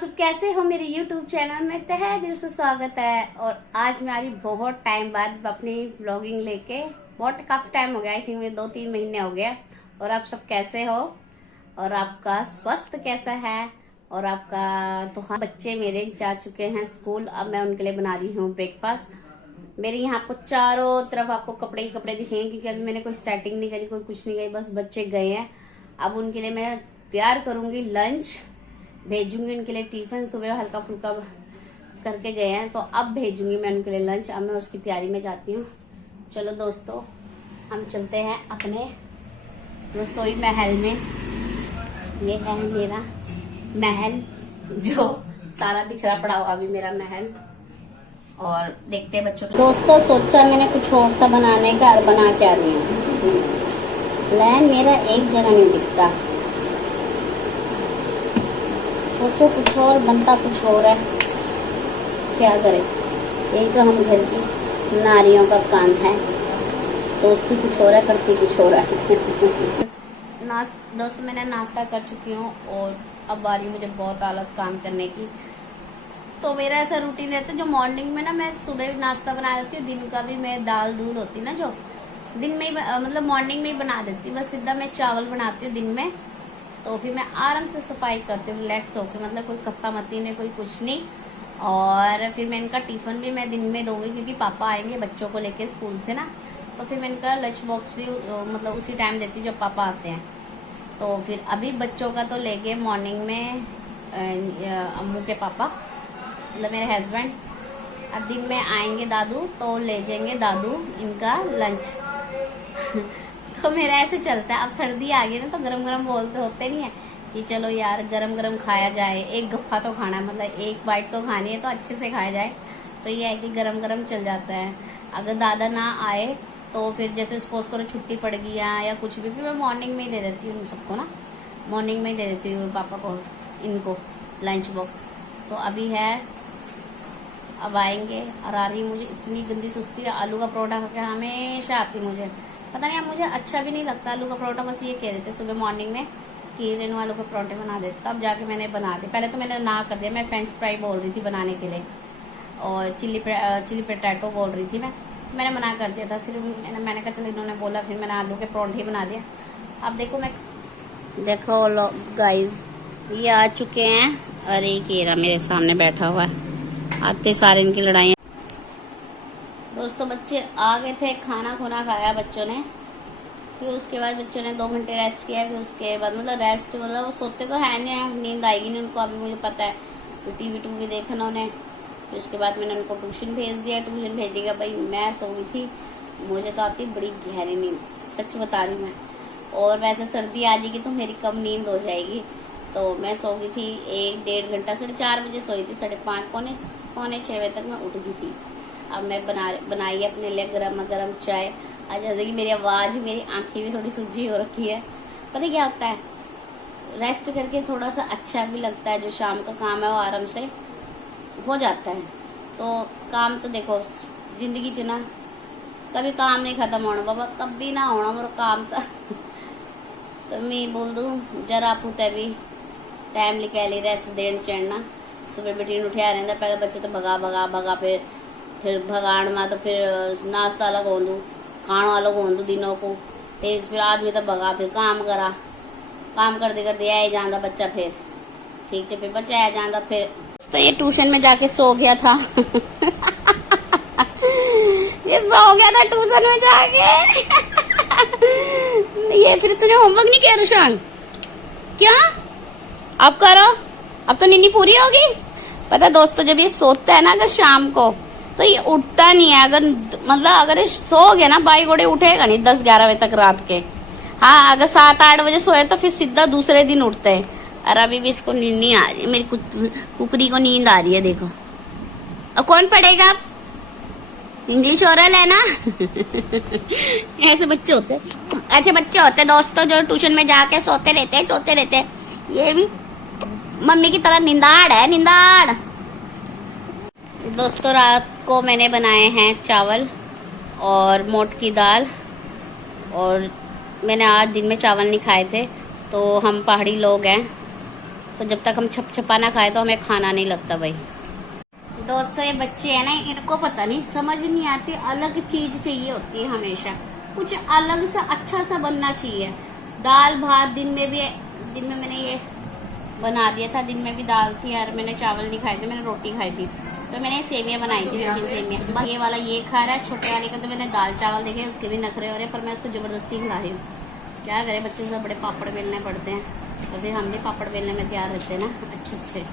सब कैसे हो? मेरे YouTube चैनल में तहे दिल से स्वागत है। और आज मैं आ रही बहुत टाइम बाद अपनी व्लॉगिंग लेके। काफी टाइम हो गया, आई थिंक मुझे 2-3 महीने हो गया। और आप सब कैसे हो और आपका स्वास्थ्य कैसा है? और आपका तो हाँ, बच्चे मेरे जा चुके हैं स्कूल। अब मैं उनके लिए बना रही हूँ ब्रेकफास्ट। मेरे यहाँ आपको चारों तरफ आपको कपड़े ही कपड़े दिखेंगे, क्योंकि अभी मैंने कोई सेटिंग नहीं करी, कोई कुछ नहीं करी, बस बच्चे गए हैं। अब उनके लिए मैं तैयार करूंगी लंच, भेजूंगी उनके लिए टिफिन। सुबह हल्का फुल्का करके गए हैं, तो अब भेजूंगी मैं उनके लिए लंच। अब मैं उसकी तैयारी में जाती हूँ। चलो दोस्तों, हम चलते हैं अपने रसोई महल में। ये है मेरा महल, जो सारा बिखरा पड़ा हुआ अभी मेरा महल। और देखते हैं बच्चों को। दोस्तों, सोचा मैंने कुछ और था बनाने का, और बना क्या रही हूँ। प्लान मेरा एक जगह नहीं दिखता, सोचो कुछ और बनता कुछ और है, क्या करें। यही तो हम घर की नारियों का काम है, सोचती कुछ और है, करती कुछ और है। दोस्तों, मैंने नाश्ता कर चुकी हूँ और अब बारी मुझे बहुत आलस काम करने की। तो मेरा ऐसा रूटीन रहता है, जो मॉर्निंग में ना मैं सुबह भी नाश्ता बना देती हूँ, दिन का भी मैं दाल दूध होती ना, जो दिन में ही मतलब मॉर्निंग में ही बना देती हूँ। बस सीधा मैं चावल बनाती हूँ दिन में। तो फिर मैं आराम से सफाई करती हूँ, रिलैक्स होकर, मतलब कोई कत्ता मत्ती नहीं, कोई कुछ नहीं। और फिर मैं इनका टिफ़िन भी मैं दिन में दूंगी, क्योंकि पापा आएंगे बच्चों को लेके स्कूल से ना। तो फिर मैं इनका लंच बॉक्स भी मतलब उसी टाइम देती हूँ जब पापा आते हैं। तो फिर अभी बच्चों का तो ले गए मॉर्निंग में अम्मू के पापा, मतलब मेरे हस्बैंड। अब दिन में आएंगे दादू, तो ले जाएंगे दादू इनका लंच। तो मेरा ऐसे चलता है। अब सर्दी आ गई ना, तो गरम गरम बोलते होते नहीं है कि चलो यार गरम गरम खाया जाए, एक गफ्फा तो खाना है, मतलब एक बाइट तो खानी है, तो अच्छे से खाया जाए। तो ये है कि गरम गरम चल जाता है। अगर दादा ना आए तो फिर जैसे सपोज करो छुट्टी पड़ गई या कुछ भी, फिर मैं मॉर्निंग में ही दे देती हूँ सबको ना, मॉर्निंग में ही दे देती हूँ पापा को इनको लंच बॉक्स। तो अभी है, अब आएंगे। और आ रही मुझे इतनी गंदी सुस्ती है, आलू का परोठा खा के हमेशा आती मुझे, पता नहीं, अब मुझे अच्छा भी नहीं लगता आलू का परोठा। बस ये कह रहे थे सुबह मॉर्निंग में कि रेनू आलू के परोठे बना देते, तब जाके मैंने बना दिए। पहले तो मैंने ना कर दिया, मैं फ्रेंच फ्राई बोल रही थी बनाने के लिए, और चिली पोटैटो बोल रही थी मैंने मना कर दिया था। फिर मैंने कहा चलो इन्होंने बोला, फिर मैंने आलू के परोठे बना दिया। अब देखो गाइज, ये आ चुके हैं। और एक हीरा मेरे सामने बैठा हुआ है, आते सारे इनकी लड़ाइयाँ। दोस्तों, बच्चे आ गए थे, खाना खुना खाया बच्चों ने। फिर उसके बाद बच्चों ने 2 घंटे रेस्ट किया। फिर उसके बाद मतलब रेस्ट, मतलब वो सोते तो है नहीं, नींद आएगी नहीं उनको, अभी मुझे पता है। तो टीवी देखना उन्हें। फिर उसके बाद मैंने उनको ट्यूशन भेज दिया। ट्यूशन भेज दिया भाई, मैं सो गई थी, मुझे तो आती बड़ी गहरी नींद, सच बता रही मैं। और वैसे सर्दी आ जाएगी तो मेरी कम नींद हो जाएगी। तो मैं सो गई थी 1-1.5 घंटा, 4:30 बजे सोई थी, 5:30 पौने 6 बजे तक मैं उठ गई थी। अब मैं बनाई अपने लिए गरम गरम चाय। आज जैसे कि मेरी आवाज़ भी, मेरी आंखें भी थोड़ी सूजी हो रखी है। पता क्या होता है, रेस्ट करके थोड़ा सा अच्छा भी लगता है। जो शाम का काम है वो आराम से हो जाता है। तो काम तो देखो जिंदगी च ना कभी काम नहीं खत्म होना बाबा, कभी ना होना मेरा काम था। तो मैं बोल दूँ जरा पुते भी टाइम लिखा ली रेस्ट देन चढ़ना। सुबह बेटी उठा रहता, पहले बच्चे तो भगा, फिर भगाड़ में तो फिर नाश्ता अलग हो दूँ, खाना अलग हो दूँ दिनों को तेज। फिर आदमी तो भगा, फिर काम करते करते आ जाता बच्चा। फिर ठीक से फिर बच्चा आ जाता। फिर तो ये ट्यूशन में जाके सो गया था। ये सो गया था ट्यूशन में जाके। ये फिर तूने होमवर्क नहीं किया रुशान? क्या अब करो, अब तो नींद पूरी होगी। पता दोस्तों, जब ये सोता है ना अगर शाम को, तो ये उठता नहीं है। अगर ये सो गया ना, बाई घोड़े उठेगा नहीं 10-11 बजे तक रात के। हाँ, अगर 7-8 बजे सोए तो फिर सीधा दूसरे दिन उठते हैं। और अभी भी इसको नींद नहीं आ रही, मेरी कुकरी को नींद आ रही है, देखो। अब कौन पढ़ेगा? इंग्लिश ओरल है ना। ऐसे बच्चे होते हैं, अच्छे बच्चे होते हैं दोस्तों, जो ट्यूशन में जाके सोते रहते हैं। ये भी मम्मी की तरह नींदाड़ है, नींदाड़। दोस्तों, रात को मैंने बनाए हैं चावल और मोट की दाल। और मैंने आज दिन में चावल नहीं खाए थे, तो हम पहाड़ी लोग हैं तो जब तक हम छपछपा ना खाए तो हमें खाना नहीं लगता भाई। दोस्तों ये बच्चे हैं ना, इनको पता नहीं, समझ नहीं आती, अलग चीज चाहिए होती है हमेशा, कुछ अलग सा अच्छा सा बनना चाहिए। दाल भात दिन में मैंने ये बना दिया था, दिन में भी दाल थी यार, मैंने चावल नहीं खाए थे, मैंने रोटी खाई थी, तो मैंने सेवियां बनाई थी, लेकिन सेवियां ये वाला ये खा रहा है, छोटे वाले का तो मैंने दाल चावल देखे, उसके भी नखरे हो रहे, पर मैं उसको जबरदस्ती खिला रही हूँ। क्या करें, बच्चों से बड़े पापड़ बेलने पड़ते हैं, तो फिर हम भी पापड़ बेलने में तैयार रहते हैं ना अच्छे अच्छे।